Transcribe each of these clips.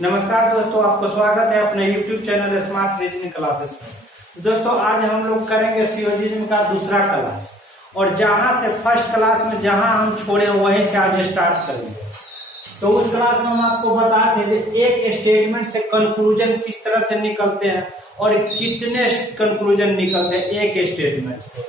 नमस्कार दोस्तों, आपको स्वागत है अपने YouTube channel smart reasoning classes में। दोस्तों आज हम लोग करेंगे सियोजिज्म का दूसरा क्लास, और जहां से फर्स्ट क्लास में जहां हम छोड़े वहीं से आज स्टार्ट करेंगे। तो उस क्लास में हम आपको बताते थे एक स्टेटमेंट से कंक्लूजन किस तरह से निकलते हैं और कितने कंक्लूजन निकलते हैं एक स्टेटमेंट से।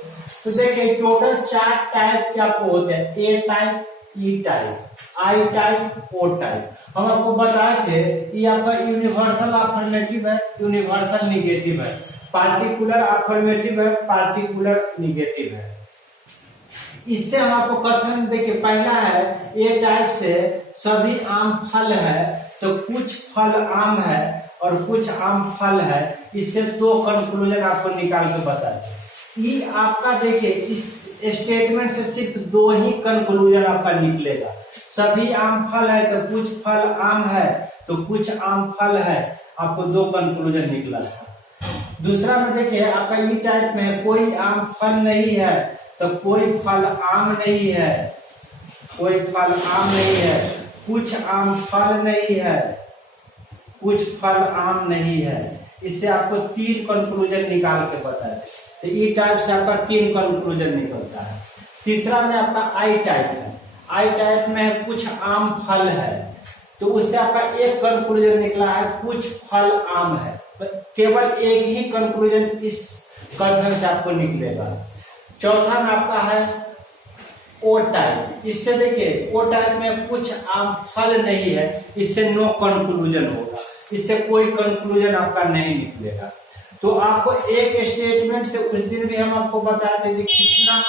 तो देखिए टोटल 4 टाइप क्या होते हैं, A type, E type, I type, O type. हम आपको बताए थे ये आपका यूनिवर्सल अफर्मेटिव है, यूनिवर्सल निगेटिव है, पार्टिकुलर अफर्मेटिव है, पार्टिकुलर निगेटिव है। इससे हम आपको कथन देखिए, पहला है ए टाइप से सभी आम फल है, तो कुछ फल आम है और कुछ आम फल है। इससे 2 कंक्लूजन आपको निकाल के बताए। ये आपका देखिए इस स्टेटमेंट से सिर्फ 2 ही कंक्लूजन आपका निकलेगा। सभी आम फल है तो कुछ फल आम है, तो कुछ आम फल है, आपको 2 कंक्लूजन निकला है। दूसरा में देखिए आपका ई टाइप में कोई आम फल नहीं है, तो कोई फल आम नहीं है, कोई फल आम नहीं है, कुछ आम फल नहीं है, कुछ फल आम नहीं है। इससे आपको 3 कंक्लूजन निकाल के बताए। तो ई टाइप से आपका 3 कंक्लूजन निकलता है। तीसरा में आपका आई टाइप है। आई टाइप में कुछ आम फल है, तो उससे आपका एक कंक्लूजन निकला है, कुछ फल आम है। तो केवल एक ही कंक्लूजन इस कथन से आपको निकलेगा। चौथा में आपका है ओ टाइप। इससे देखिए ओ टाइप में कुछ आम फल नहीं है, इससे नो कंक्लूजन होगा, इससे कोई कंक्लूजन आपका नहीं निकलेगा। तो आपको एक स्टेटमेंट से उस दिन भी हम आपको बताए थे कि कितना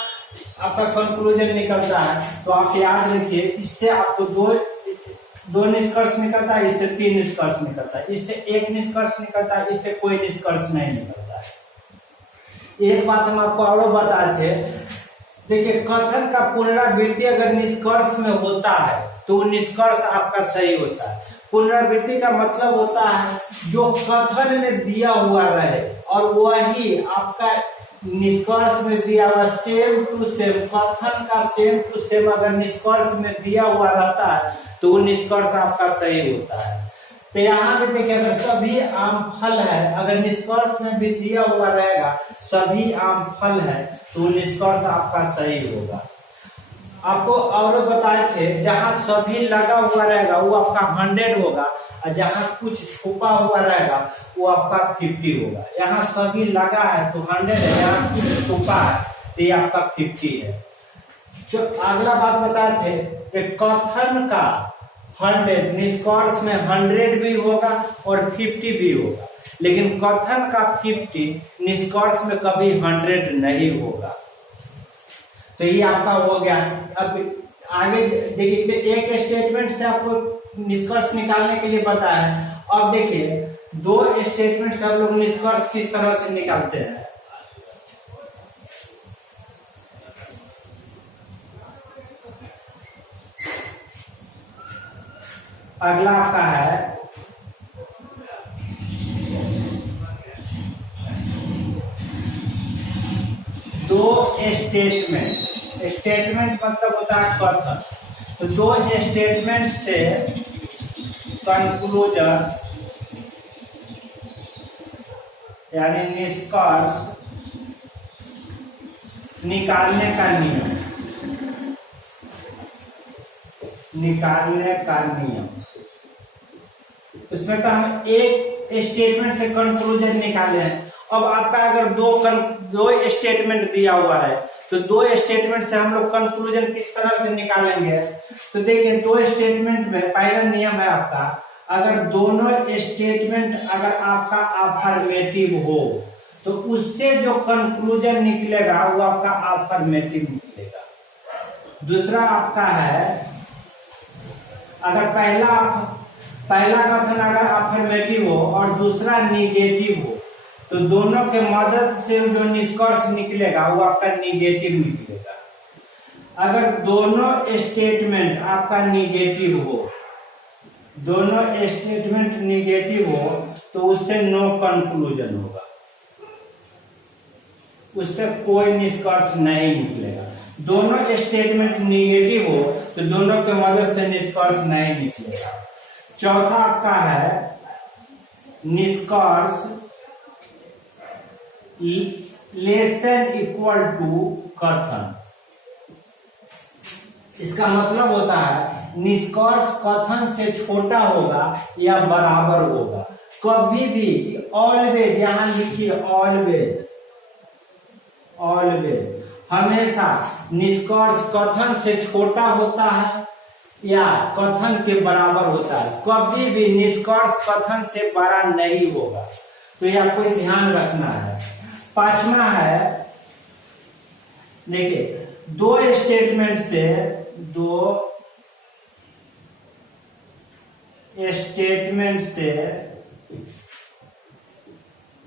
आपका कंक्लूजन निकलता है। तो आप याद रखिए, इससे आपको दो निष्कर्ष निकलता है, इससे 3 निष्कर्ष निकलता है, इससे 1 निष्कर्ष निकलता है, इससे कोई निष्कर्ष नहीं निकलता है। एक बात हम आपको और बताए थे, देखिए कथन का पुनरावृत्ति अगर निष्कर्ष में होता है तो निष्कर्ष आपका सही होता है। पुनरावृत्ति का मतलब होता है जो कथन में दिया हुआ रहे और वही आपका निष्कर्ष में दिया हुआ सेम टू सेम, कथन का सेम टू सेम अगर निष्कर्ष में दिया हुआ रहता है तो वो निष्कर्ष आपका सही होता है। तो यहाँ पे देखिए अगर सभी आम फल है, अगर निष्कर्ष में भी दिया हुआ रहेगा सभी आम फल है, तो निष्कर्ष आपका सही होगा। आपको और बताए थे जहां सभी लगा हुआ रहेगा वो आपका 100 होगा, और जहां कुछ छुपा हुआ रहेगा वो आपका 50 होगा। यहाँ सभी लगा है तो 100 है, यहाँ कुछ छुपा है तो ये आपका 50 है। जो अगला बात बताए थे कि कथन का 100 निष्कर्ष में 100 भी होगा और 50 भी होगा, लेकिन कथन का 50 निष्कर्ष में कभी 100 नहीं होगा। तो ये आपका हो गया। अब आगे देखिए एक स्टेटमेंट से आपको निष्कर्ष निकालने के लिए बताया है। अब देखिए 2 स्टेटमेंट से हम लोग निष्कर्ष किस तरह से निकालते हैं। अगला आपका है स्टेटमेंट मतलब होता है कथन। तो 2 स्टेटमेंट से कंक्लूजन यानी निष्कर्ष निकालने का नियम, इसमें तो हम एक स्टेटमेंट से कंक्लूजन निकाले हैं। अब आपका अगर 2 स्टेटमेंट दिया हुआ है तो 2 स्टेटमेंट से हम लोग कंक्लूजन किस तरह से निकालेंगे। तो देखिए 2 स्टेटमेंट में पहला नियम है आपका, अगर दोनों स्टेटमेंट अगर आपका अफर्मेटिव हो तो उससे जो कंक्लूजन निकलेगा वो आपका अफर्मेटिव निकलेगा। दूसरा आपका है अगर पहला कथन अगर अफर्मेटिव हो और दूसरा निगेटिव हो तो दोनों के मदद से जो निष्कर्ष निकलेगा वो आपका निगेटिव निकलेगा। अगर दोनों स्टेटमेंट आपका निगेटिव हो, दोनों स्टेटमेंट निगेटिव हो तो उससे नो कंक्लूजन होगा, उससे कोई निष्कर्ष नहीं निकलेगा। दोनों स्टेटमेंट निगेटिव हो तो दोनों के मदद से निष्कर्ष नहीं निकलेगा। चौथा आपका है निष्कर्ष लेस देन इक्वल टू कथन। इसका मतलब होता है निष्कर्ष कथन से छोटा होगा या बराबर होगा। कभी भी, ऑलवेज, यहां लिखिए ऑलवेज, ऑलवेज, हमेशा निष्कर्ष कथन से छोटा होता है या कथन के बराबर होता है। कभी भी निष्कर्ष कथन से बड़ा नहीं होगा। तो यह आपको ध्यान रखना है। पांचवा है, देखिए, दो स्टेटमेंट से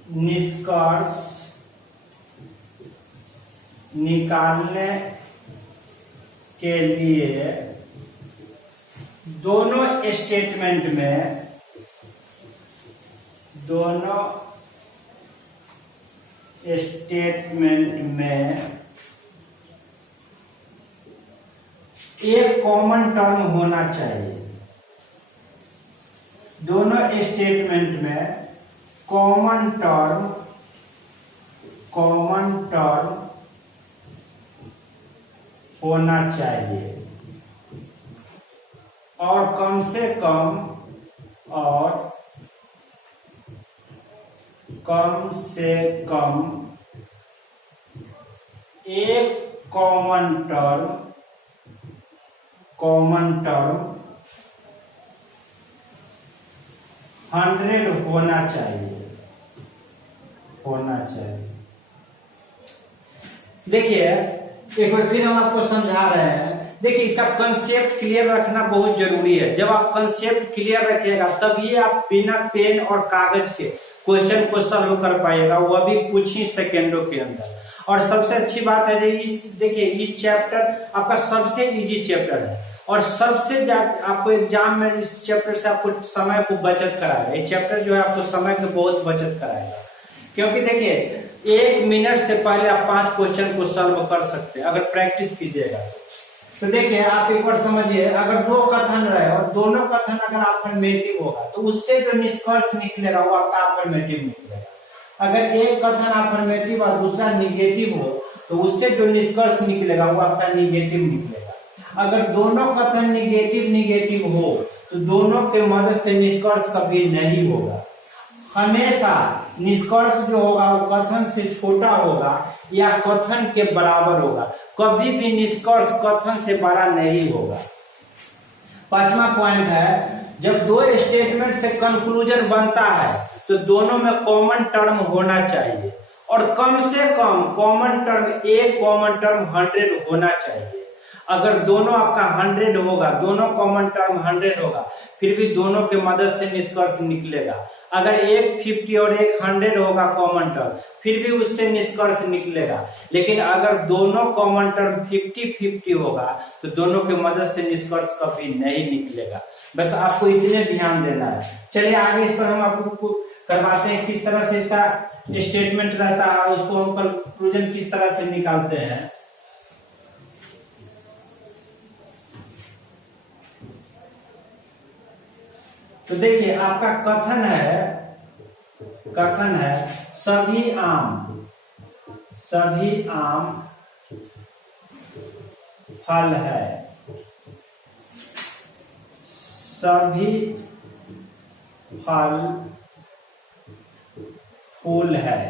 निष्कर्ष निकालने के लिए दोनों स्टेटमेंट में एक कॉमन टर्म होना चाहिए। दोनों स्टेटमेंट में कॉमन टर्म होना चाहिए और कम से कम एक कॉमन टर्म 100 होना चाहिए। देखिए, एक बार फिर हम आपको समझा रहे हैं। देखिए, इसका कंसेप्ट क्लियर रखना बहुत जरूरी है। जब आप कंसेप्ट क्लियर रखिएगा तभी आप बिना पेन और कागज के क्वेश्चन को सॉल्व कर पाइएगा, वह भी कुछ ही सेकेंडों के अंदर। और सबसे अच्छी बात है देखिए, इस चैप्टर आपका सबसे इजी चैप्टर है और सबसे ज्यादा आपको एग्जाम में इस चैप्टर से आपको समय को बचत कराएगा। ये चैप्टर जो है आपको समय की बहुत बचत कराएगा, क्योंकि देखिए 1 मिनट से पहले आप 5 क्वेश्चन को सॉल्व कर सकते हैं अगर प्रैक्टिस कीजिएगा। तो देखिए, आप एक बार समझिए, अगर 2 कथन रहे और दोनों कथन अगर अफर्मेटिव होगा तो उससे जो निष्कर्ष निकलेगा वो आपका अफर्मेटिव निकलेगा। अगर एक कथन अफर्मेटिव और दूसरा निगेटिव हो तो उससे जो निष्कर्ष निकलेगा वो आपका निगेटिव निकलेगा। अगर दोनों कथन निगेटिव हो तो दोनों के मदद से निष्कर्ष कभी नहीं होगा। हमेशा निष्कर्ष जो होगा वो कथन से छोटा होगा या कथन के बराबर होगा। कभी भी निष्कर्ष कथन से बड़ा नहीं होगा। 5वां पॉइंट है, जब 2 स्टेटमेंट से कंक्लूजन बनता है तो दोनों में कॉमन टर्म होना चाहिए और कम से कम कॉमन टर्म, एक कॉमन टर्म 100 होना चाहिए। अगर दोनों आपका 100 होगा, दोनों कॉमन टर्म 100 होगा, फिर भी दोनों के मदद से निष्कर्ष निकलेगा। अगर एक 50 और एक 100 होगा कॉमन टर्म, फिर भी उससे निष्कर्ष निकलेगा। लेकिन अगर दोनों कॉमन टर्म 50-50 होगा तो दोनों के मदद से निष्कर्ष कभी नहीं निकलेगा। बस आपको इतने ध्यान देना है। चलिए आगे इस पर हम आपको करवाते हैं किस तरह से इसका स्टेटमेंट रहता है और उसको हम कंक्लूजन किस तरह से निकालते हैं। तो देखिए, आपका कथन है सभी आम फल है, सभी फल फूल है।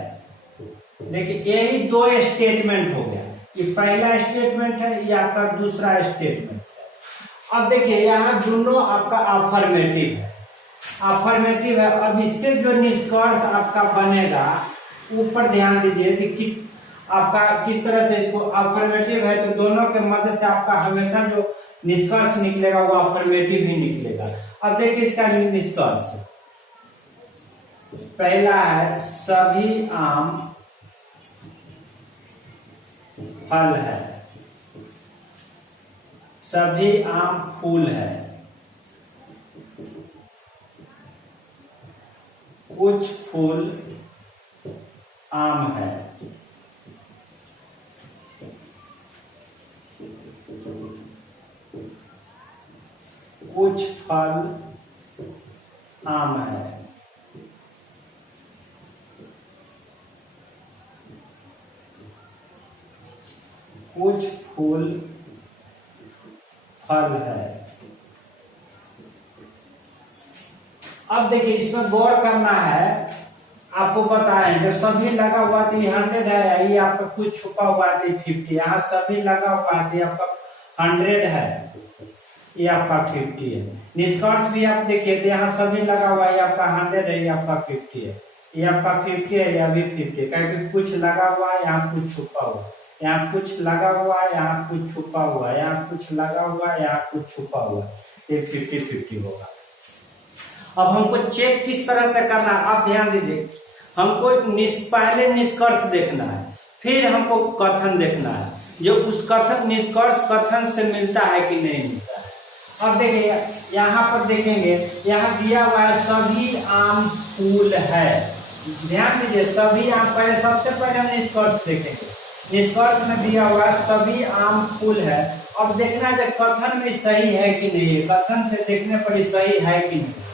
देखिए, यही 2 स्टेटमेंट हो गया। ये पहला स्टेटमेंट है, ये आपका दूसरा स्टेटमेंट है। अब देखिए, यहाँ दोनों आपका अफर्मेटिव है। अब इससे जो निष्कर्ष आपका बनेगा, ऊपर ध्यान दीजिए कि आपका किस तरह से इसको अफर्मेटिव है तो दोनों के मध्य से आपका हमेशा जो निष्कर्ष निकलेगा वो अफर्मेटिव ही निकलेगा। अब देखिए इसका निष्कर्ष, पहला है सभी आम फल है, सभी आम फूल है, कुछ फूल आम है। कुछ फल आम है। कुछ फूल फल है। अब देखिए इसमें गौर करना है, आपको बताएं जब सभी लगा हुआ तो 100 है, ये आपका कुछ छुपा हुआ है 50, यहाँ सभी लगा हुआ है आपका 100 है, ये आपका 50 है। निष्कर्ष भी आप देखिए तो यहाँ सभी लगा हुआ है आपका 100 है, ये आपका 50 है, ये आपका 50 है, ये अभी 50 है, क्योंकि कुछ लगा हुआ है, यहाँ कुछ छुपा हुआ है, यहाँ कुछ लगा हुआ है, यहाँ कुछ छुपा हुआ है, यहाँ कुछ लगा हुआ है, यहाँ कुछ छुपा हुआ है, ये 50-50 होगा। अब हमको चेक किस तरह से करना है, आप ध्यान दीजिए। हमको पहले निष्कर्ष देखना है, फिर हमको कथन देखना है, जो उस कथन निष्कर्ष कथन से मिलता है कि नहीं मिलता है। अब देखिए यहाँ पर देखेंगे, यहाँ दिया हुआ है सभी आम फूल है। ध्यान दीजिए, सभी आम, पहले सबसे पहले हम निष्कर्ष देखेंगे। निष्कर्ष में दिया हुआ है सभी आम फूल है। अब देखना है कथन में सही है कि नहीं, कथन से देखने पर सही है कि नहीं।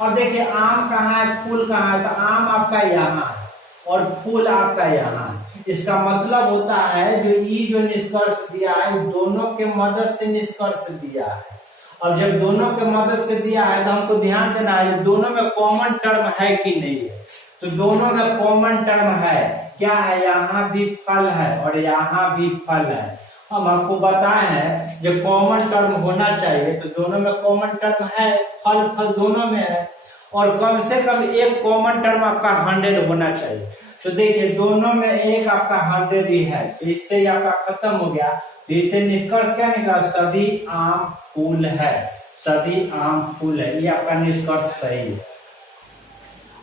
अब देखिए आम कहाँ है, फूल कहाँ है, तो आम आपका यहाँ है और फूल आपका यहाँ है। इसका मतलब होता है जो निष्कर्ष दिया है दोनों के मदद से निष्कर्ष दिया है। अब जब दोनों के मदद से दिया है तो हमको ध्यान देना है दोनों में कॉमन टर्म है कि नहीं है। तो दोनों में कॉमन टर्म है, क्या है, यहाँ भी फल है और यहाँ भी फल है। हम आपको बताए हैं जो कॉमन टर्म होना चाहिए, तो दोनों में कॉमन टर्म है, फल फल दोनों में है, और कम से कम एक कॉमन टर्म आपका 100 होना चाहिए। तो देखिए दोनों में एक आपका 100 ही है, तो इससे ही आपका खत्म हो गया। तो इससे निष्कर्ष क्या निकला, सभी आम फूल है, सभी आम फूल है, ये आपका निष्कर्ष सही है।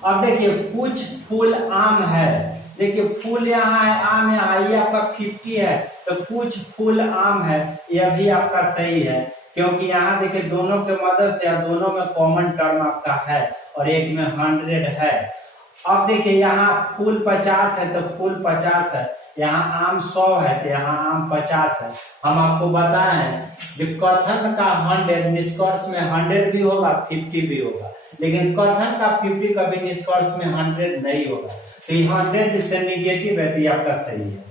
अब देखिए कुछ फूल आम है, देखिए फूल यहाँ है, आम यहाँ, ये आपका 50 है, तो कुछ फूल आम है, यह भी आपका सही है, क्योंकि यहाँ देखिए दोनों के मदद से दोनों में कॉमन टर्म आपका है और एक में 100 है। अब देखिए यहाँ फूल 50 है तो फूल 50 है, यहाँ आम 100 है तो यहाँ आम 50 है। हम आपको बताए हैं जो कथन का 100 निष्कर्ष में 100 भी होगा, 50 भी होगा, लेकिन कथन का 50 कभी निष्कर्ष में 100 नहीं होगा। तो 100 जिससे निगेटिव है, तो आपका सही है।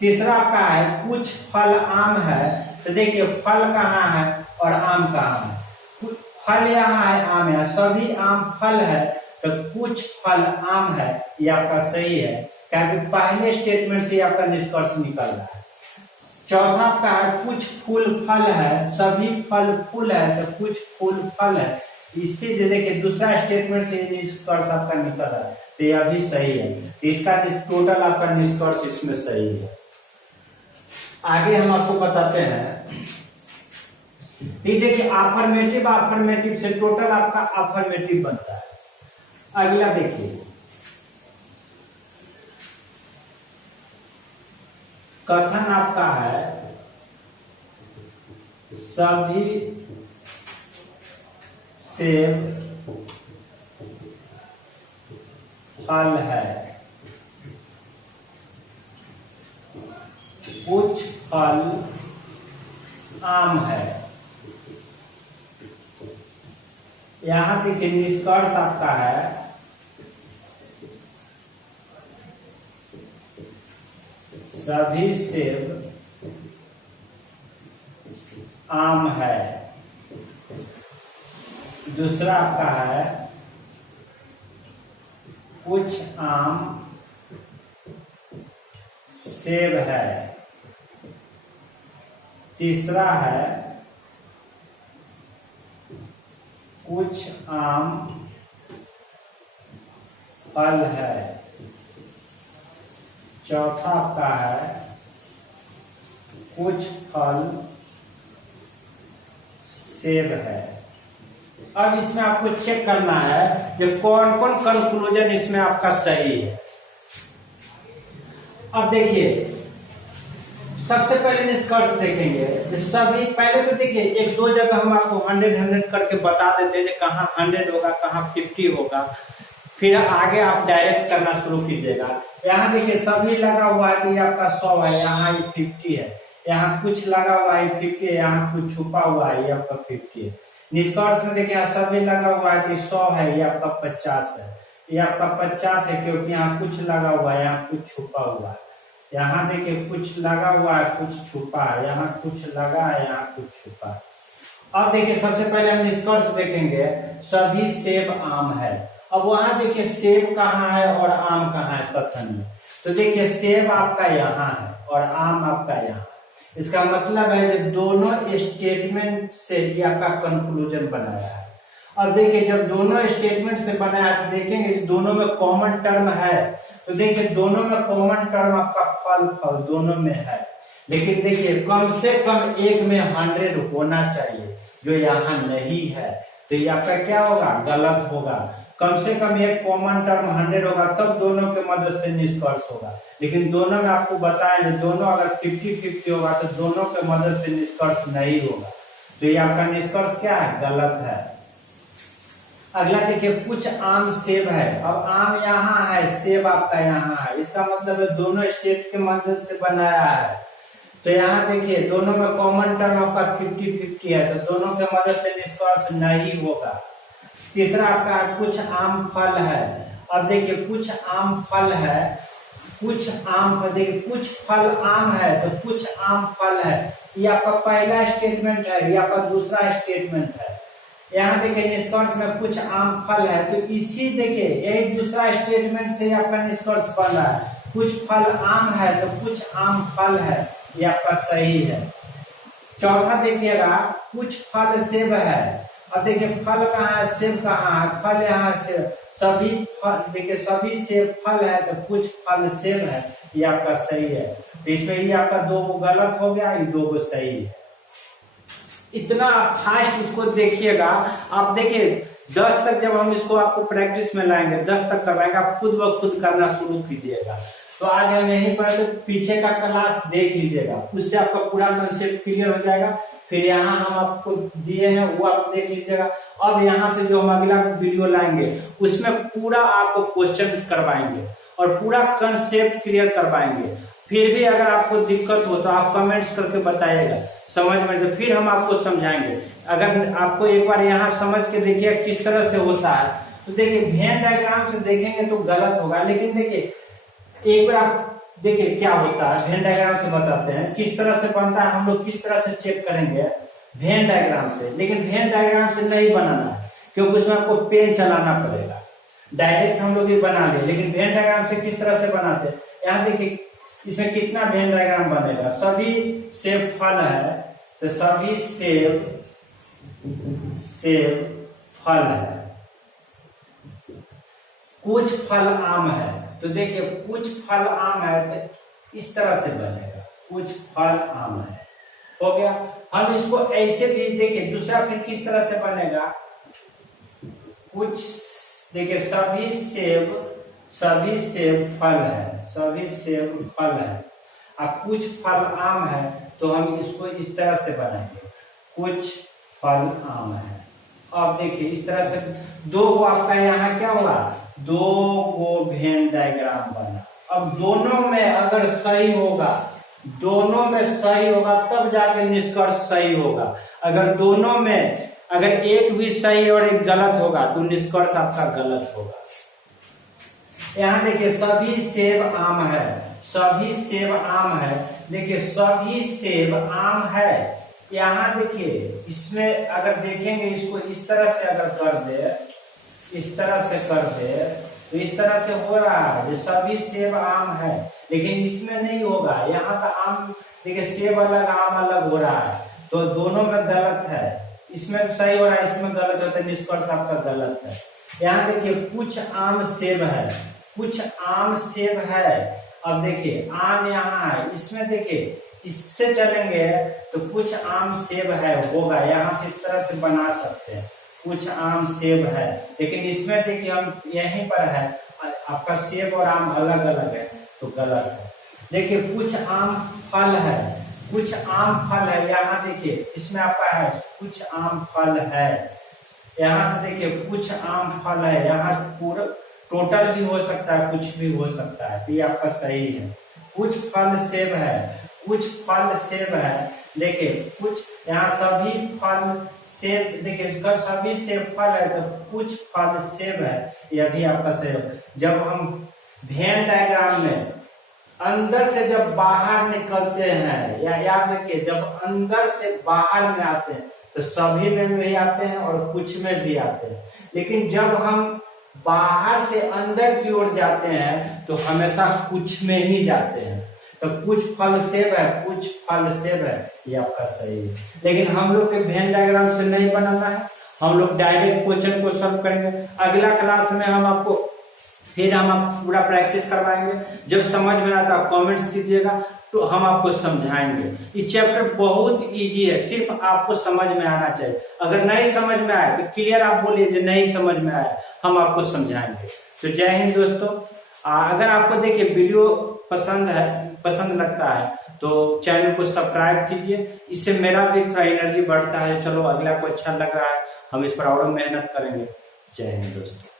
तीसरा आपका है कुछ फल आम है, तो देखिए फल कहाँ है और आम कहाँ है। फल यहाँ है, आम है, सभी आम फल है, तो कुछ फल आम है, ये आपका सही है, क्योंकि पहले स्टेटमेंट से आपका निष्कर्ष निकल रहा है। चौथा आपका है कुछ फूल फल है, सभी फल फूल है, तो कुछ फूल फल है, इससे जो देखिए दूसरा स्टेटमेंट से निष्कर्ष आपका निकल रहा है, तो यह भी सही है। इसका टोटल आपका निष्कर्ष इसमें सही है। आगे हम आपको बताते हैं, देखिए अफर्मेटिव से टोटल आपका अफर्मेटिव बनता है। अगला देखिए कथन आपका है सभी सेब फल है, कुछ फल आम है। यहाँ देखिए निष्कर्ष आपका है सभी सेब आम है। दूसरा आपका है कुछ आम सेब है। तीसरा है कुछ आम फल है। चौथा आपका है कुछ फल सेब है। अब इसमें आपको चेक करना है कि कौन कौन कंक्लूजन इसमें आपका सही है। अब देखिए सबसे पहले निष्कर्ष देखेंगे, सभी पहले तो देखिए एक दो जगह हम आपको 100 करके बता देते हैं कहाँ 100 होगा कहाँ 50 होगा, फिर आगे आप डायरेक्ट करना शुरू कीजिएगा। यहाँ देखिए सभी लगा हुआ है कि आपका 100 है, यहाँ ये 50 है, यहाँ कुछ लगा हुआ है 50 है, यहाँ कुछ छुपा हुआ है ये आपका 50 है। निष्कर्ष में देखिए यहाँ सभी लगा हुआ है कि 100 है, ये आपका 50 है, ये आपका 50 है क्योंकि यहाँ कुछ लगा हुआ है, यहाँ कुछ छुपा हुआ है। यहाँ देखिए कुछ लगा हुआ है, कुछ छुपा है, यहाँ कुछ लगा है, यहाँ कुछ छुपा है। अब देखिए सबसे पहले हम निष्कर्ष देखेंगे, सभी सेब आम है। अब वहां देखिए सेब कहाँ है और आम कहाँ है कथन में, तो देखिए सेब आपका यहाँ है और आम आपका यहाँ। इसका मतलब है कि दोनों स्टेटमेंट से ये आपका कंक्लूजन बनाया है। अब देखिए जब दोनों स्टेटमेंट से बनाया तो देखेंगे दोनों में कॉमन टर्म है, तो देखिए दोनों में कॉमन टर्म आपका फल दोनों में है, लेकिन देखिए कम से कम एक में 100 होना चाहिए जो यहाँ नहीं है, तो ये आपका क्या होगा, गलत होगा। कम से कम एक कॉमन टर्म 100 होगा तब दोनों के मदद से निष्कर्ष होगा, लेकिन दोनों में आपको बताएं दोनों अगर 50-50 होगा तो दोनों के मदद से निष्कर्ष नहीं होगा, तो ये आपका निष्कर्ष क्या है, गलत है। अगला देखिए कुछ आम सेब है। अब आम यहाँ है, सेब आपका यहाँ है, इसका मतलब है दोनों स्टेट के मदद से बनाया है, तो यहाँ देखिए दोनों में कॉमन टर्म आपका 50-50 है, तो दोनों के मदद से निष्कर्ष नहीं होगा। तीसरा आपका कुछ आम फल है। अब देखिए कुछ आम फल है, कुछ आम, देखिए कुछ फल आम है तो कुछ आम फल है, ये आपका पहला स्टेटमेंट है, ये आपका दूसरा स्टेटमेंट है। यहाँ देखिए निष्कर्ष में कुछ आम फल है, तो इसी देखिए यही दूसरा स्टेटमेंट से आपका निष्कर्ष बन रहा है, कुछ फल आम है तो कुछ आम फल है, ये आपका सही है। चौथा देखिएगा कुछ फल सेब है। अब देखिए फल कहाँ है, सेब कहाँ है, फल यहाँ से सभी फल, देखिए सभी सेब फल है तो कुछ फल सेब है, ये आपका सही है। तो इसमें ये आपका 2 गलत हो गया, ये 2 सही है। इतना फास्ट इसको देखिएगा आप, देखिए 10 तक जब हम इसको आपको प्रैक्टिस में लाएंगे, 10 तक करवाएंगे, आप खुद ब खुद करना शुरू कीजिएगा। तो आज हम यहीं पर पीछे का क्लास देख लीजिएगा, उससे आपका पूरा कंसेप्ट क्लियर हो जाएगा। फिर यहाँ हम आपको दिए हैं वो आप देख लीजिएगा। अब यहाँ से जो हम अगला वीडियो लाएंगे उसमें पूरा आपको क्वेश्चन करवाएंगे और पूरा कंसेप्ट क्लियर करवाएंगे। फिर भी अगर आपको दिक्कत हो तो आप कमेंट्स करके बताइएगा, समझ में तो फिर हम आपको समझाएंगे। अगर आपको एक बार यहाँ समझ के देखिए किस तरह से होता है, तो देखिए वेन डायग्राम से देखेंगे तो गलत होगा, लेकिन देखिए एक बार आप देखिए क्या होता है, वेन डायग्राम से बताते हैं किस तरह से बनता है, हम लोग किस तरह से चेक करेंगे वेन डायग्राम से। लेकिन वेन डायग्राम से नहीं बनाना है क्योंकि उसमें आपको पेन चलाना पड़ेगा, डायरेक्ट हम लोग ये बना ले। लेकिन वेन डायग्राम से किस तरह से बनाते हैं, यहाँ देखिए इसमें कितना वेन डायग्राम बनेगा, सभी सेब फल है तो सभी सेब फल है, कुछ फल आम है, तो देखिए कुछ फल आम है तो इस तरह से बनेगा, कुछ फल आम है, हो गया। हम इसको ऐसे भी देखिए दूसरा फिर किस तरह से बनेगा, कुछ देखिए सभी सेब फल है, सभी सेब फल है, अब कुछ फल आम है तो हम इसको इस तरह से बनाएंगे, कुछ फल आम है। अब देखिए इस तरह से 2 आपका यहाँ क्या हुआ, 2 वेन डायग्राम बना। अब दोनों में अगर सही होगा, दोनों में सही होगा तब जाके निष्कर्ष सही होगा। अगर दोनों में अगर एक भी सही और एक गलत होगा तो निष्कर्ष आपका गलत होगा। यहाँ देखिए सभी सेब आम है, सभी सेब आम है, देखिए सभी सेब आम है। यहाँ देखिए इसमें अगर देखेंगे इसको इस तरह से अगर कर दे, इस तरह से कर दे तो इस तरह से हो रहा है, सभी सेब आम है, लेकिन इसमें नहीं होगा। यहाँ का आम देखिए सेब अलग आम अलग हो रहा है, तो दोनों में गलत है, इसमें सही हो रहा है, इसमें गलत होता है, निष्कर्ष आपका गलत है। यहाँ देखिए कुछ आम सेब है, कुछ आम सेब है। अब देखिए आम यहाँ है, इसमें देखिए इससे चलेंगे तो कुछ आम सेब है होगा, यहाँ से इस तरह से बना सकते हैं, कुछ आम सेब है। लेकिन इसमें देखिए हम यहीं पर है, आपका सेब और आम अलग अलग है तो गलत है। देखिए कुछ आम फल है, कुछ आम फल है, यहाँ देखिए इसमें आपका है कुछ आम फल है, यहाँ से देखिए कुछ आम फल है, यहाँ पूरा टोटल भी हो सकता है, कुछ भी हो सकता है, तो ये आपका सही है। कुछ फल सेब है, कुछ फल सेब है, देखिए कुछ यहाँ सभी फल सेब, देखिए सभी सेब फल है तो कुछ फल सेब है, यह भी आपका सेब। जब हम वेन डायग्राम में अंदर से जब बाहर निकलते हैं, या याद रखिए जब अंदर से बाहर में आते हैं तो सभी में भी आते हैं और कुछ में भी आते हैं, लेकिन जब हम बाहर से अंदर की ओर जाते हैं तो हमेशा कुछ में ही जाते हैं। तो कुछ फल सेब है, कुछ फल सेब है, ये आपका सही है। लेकिन हम लोग के वेन डायग्राम से नहीं बनाना है, हम लोग डायरेक्ट क्वेश्चन को सॉल्व करेंगे। अगला क्लास में हम आपको फिर हम पूरा प्रैक्टिस करवाएंगे। जब समझ में आता है कमेंट्स कीजिएगा तो हम आपको समझाएंगे। ये चैप्टर बहुत इजी है, सिर्फ आपको समझ में आना चाहिए। अगर नहीं समझ में आए तो क्लियर आप बोलिए जो नहीं समझ में आया, हम आपको समझाएंगे। तो जय हिंद दोस्तों। अगर आपको देखिए वीडियो पसंद लगता है तो चैनल को सब्सक्राइब कीजिए, इससे मेरा भी थोड़ा एनर्जी बढ़ता है। चलो अगला को अच्छा लग रहा है, हम इस पर और मेहनत करेंगे। जय हिंद दोस्तों।